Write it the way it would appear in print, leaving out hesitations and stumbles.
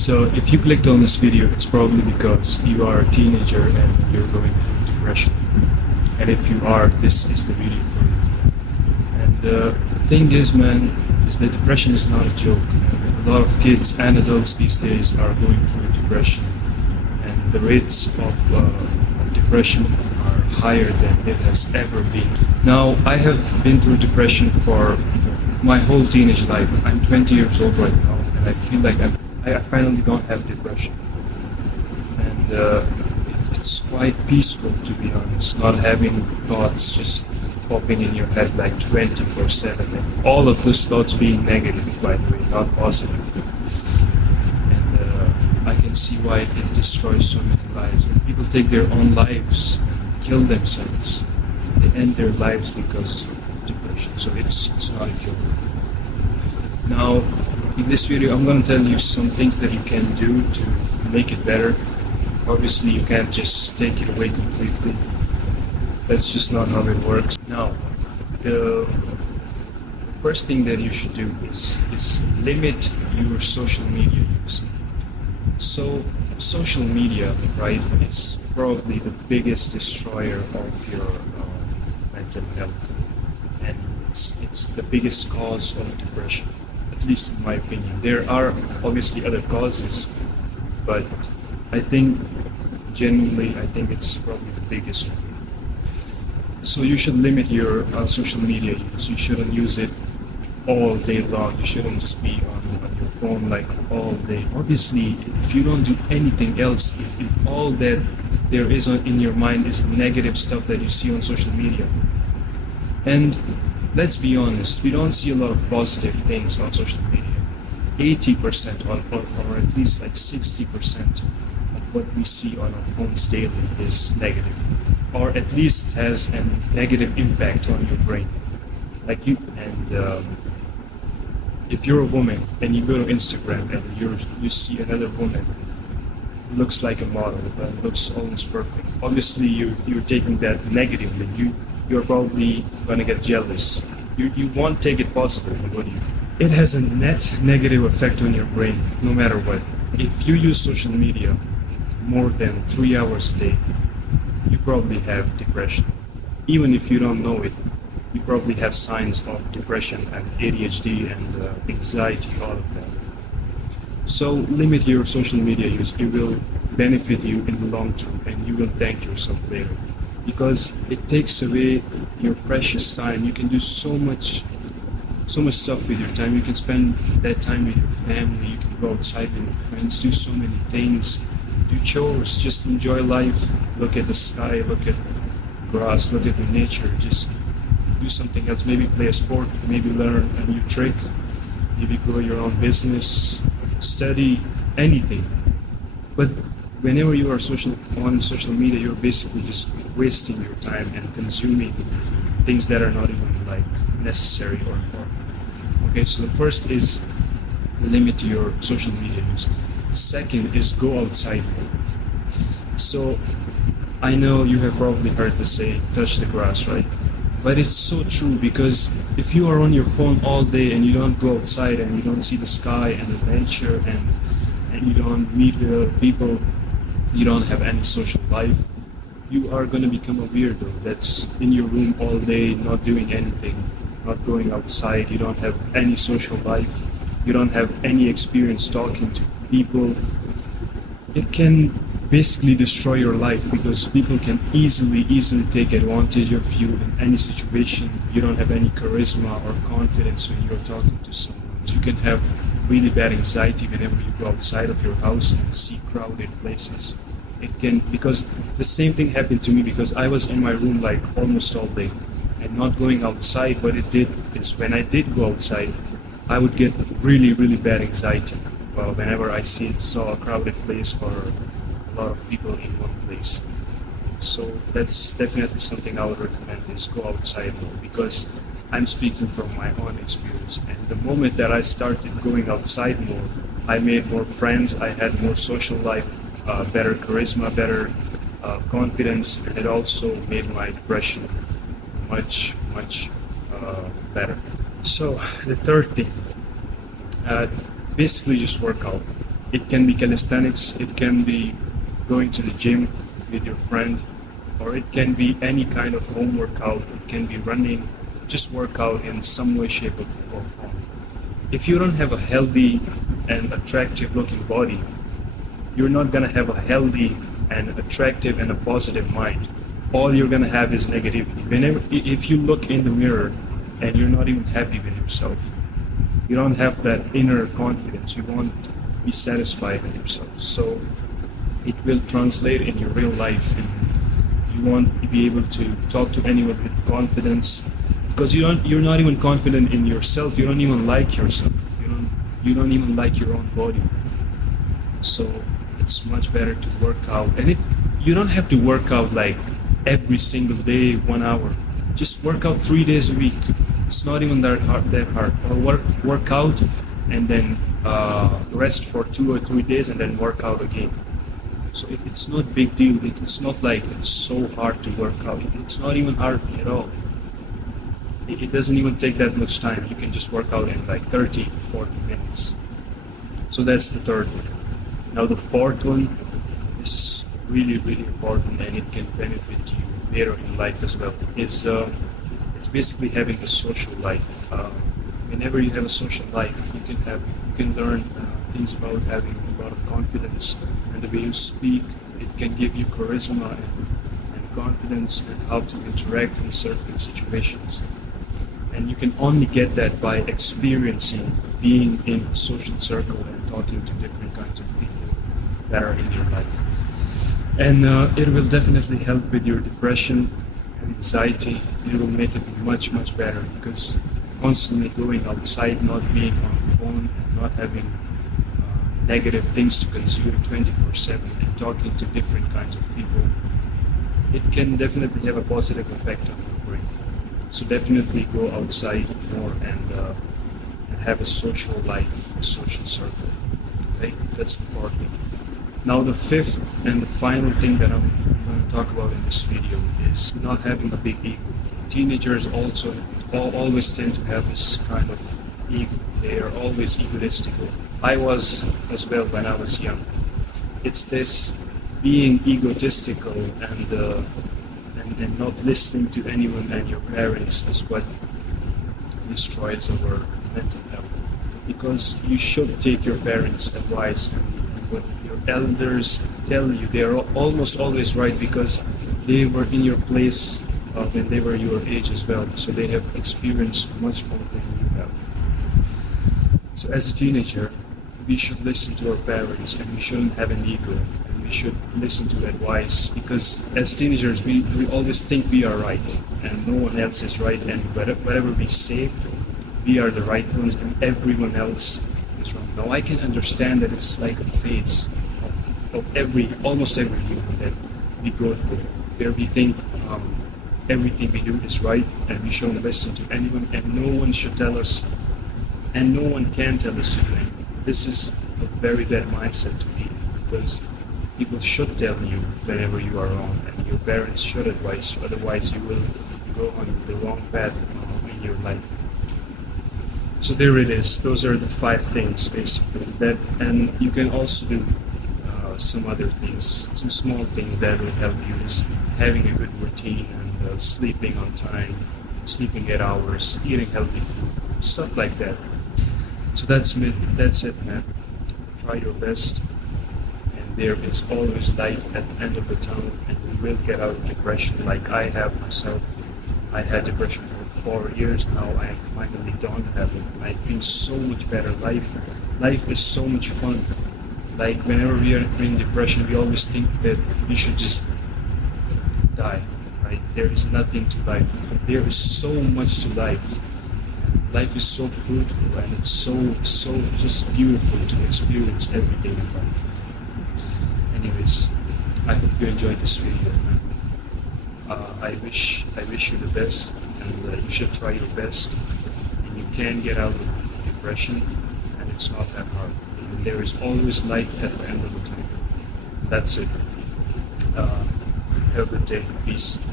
So if you clicked on this video, it's probably because you are a teenager and you're going through depression. And if you are, this is the video for you. And the thing is, man, is that depression is not a joke. And a lot of kids and adults these days are going through depression. And the rates of depression are higher than it has ever been. Now, I have been through depression for my whole teenage life. I'm 20 years old right now, and I feel like I finally don't have depression. And it's quite peaceful, to be honest, not having thoughts just popping in your head like 24/7, and all of those thoughts being negative, by the way, not positive. And I can see why it destroys so many lives. When people take their own lives and kill themselves, they end their lives because of depression. So it's not a joke. Now, in this video, I'm going to tell you some things that you can do to make it better. Obviously, you can't just take it away completely. That's just not how it works. Now, the first thing that you should do is limit your social media use. So, social media, right, is probably the biggest destroyer of your mental health, and it's the biggest cause of depression, at least in my opinion. There are obviously other causes, but I think it's probably the biggest one. So you should limit your social media use. You shouldn't use it all day long. You shouldn't just be on your phone like all day. Obviously, if you don't do anything else, if all that there is in your mind is negative stuff that you see on social media, and let's be honest, we don't see a lot of positive things on social media. 80% or at least like 60% of what we see on our phones daily is negative, or at least has a negative impact on your brain. If you're a woman and you go to Instagram and you see another woman who looks like a model and looks almost perfect, obviously you're taking that negatively. You're probably gonna get jealous. You won't take it positively, would you? It has a net negative effect on your brain, no matter what. If you use social media more than 3 hours a day, you probably have depression. Even if you don't know it, you probably have signs of depression and ADHD and anxiety, all of that. So limit your social media use. It will benefit you in the long term, and you will thank yourself later, because it takes away your precious time. You can do so much stuff with your time. You can spend that time with your family. You can go outside with your friends, do so many things, do chores, just enjoy life, look at the sky, look at grass, look at the nature, just do something else, maybe play a sport, maybe learn a new trick, maybe grow your own business, study, anything. But whenever you are on social media, you're basically just wasting your time and consuming things that are not even like necessary or important. Okay, so the first is limit your social media use. Second is go outside more. So I know you have probably heard the saying, touch the grass, right? But it's so true, because if you are on your phone all day and you don't go outside and you don't see the sky and the nature and you don't meet people, you don't have any social life, you are going to become a weirdo that's in your room all day, not doing anything, not going outside. You don't have any social life. You don't have any experience talking to people. It can basically destroy your life, because people can easily take advantage of you in any situation. You don't have any charisma or confidence when you're talking to someone. You can have really bad anxiety whenever you go outside of your house and see crowded places. It can, because the same thing happened to me, because I was in my room like almost all day and not going outside. What it did is, when I did go outside, I would get really bad anxiety whenever I saw a crowded place or a lot of people in one place. So that's definitely something I would recommend, is go outside more, because I'm speaking from my own experience. And the moment that I started going outside more, I made more friends, I had more social life, better charisma, better confidence, and it also made my depression much better. So the third thing, basically just work out. It can be calisthenics, it can be going to the gym with your friend, or it can be any kind of home workout. It can be running, just workout in some way, shape, or form. If you don't have a healthy and attractive looking body, you're not gonna have a healthy and attractive and a positive mind. All you're gonna have is negativity. If you look in the mirror and you're not even happy with yourself, you don't have that inner confidence, you won't be satisfied with yourself. So it will translate in your real life, and you won't be able to talk to anyone with confidence, because you're not even confident in yourself. You don't even like yourself. You don't even like your own body. So it's much better to work out, and you don't have to work out like every single day 1 hour. Just work out 3 days a week. It's not even that hard. Or work out and then rest for 2 or 3 days and then work out again. So it's not big deal. It's not like it's so hard to work out. It's not even hard at all. It doesn't even take that much time. You can just work out in like 30 to 40 minutes. So that's the third one. Now the fourth one, this is really, really important, and it can benefit you later in life as well, is it's basically having a social life. Whenever you have a social life, you can learn things about having a lot of confidence, and the way you speak, it can give you charisma and confidence and how to interact in certain situations. And you can only get that by experiencing being in a social circle and talking to different kinds of people that are in your life. And it will definitely help with your depression and anxiety. It will make it much, much better, because constantly going outside, not being on the phone, and not having negative things to consume 24/7, and talking to different kinds of people, it can definitely have a positive effect on your brain. So definitely go outside more and have a social life, a social circle. Okay, that's the fourth thing. Now the fifth and the final thing that I'm going to talk about in this video is not having a big ego. Teenagers also always tend to have this kind of ego. They are always egotistical. I was as well when I was young. It's this being egotistical and not listening to anyone and your parents is what destroys our mental health. Because you should take your parents' advice, and what your elders tell you. They are almost always right, because they were in your place when they were your age as well. So they have experienced much more than you have. So as a teenager, we should listen to our parents, and we shouldn't have an ego. We should listen to advice, because as teenagers we always think we are right and no one else is right, and whatever we say, we are the right ones and everyone else is wrong. Now I can understand that it's like a phase of almost every human that we go through, where we think everything we do is right and we shouldn't listen to anyone, and no one should tell us, and no one can tell us to do anything. This is a very bad mindset to be, because people should tell you whenever you are wrong, and your parents should advise you, otherwise you will go on the wrong path in your life. So there it is. Those are the 5 things basically. And you can also do some other things, some small things that will help you, is having a good routine and sleeping on time, sleeping at hours, eating healthy food, stuff like that. So that's it, man. Try your best. There is always light at the end of the tunnel, and you will get out of depression, like I have myself. I had depression for 4 years now. I am finally done having it. I feel so much better. Life is so much fun. Like whenever we are in depression, we always think that we should just die, right? There is nothing to life. There is so much to life. Life is so fruitful, and it's so just beautiful to experience everything in life. Anyways, I hope you enjoyed this video. I wish you the best, and you should try your best, and you can get out of depression, and it's not that hard. And there is always light at the end of the tunnel. That's it. Have a good day. Peace.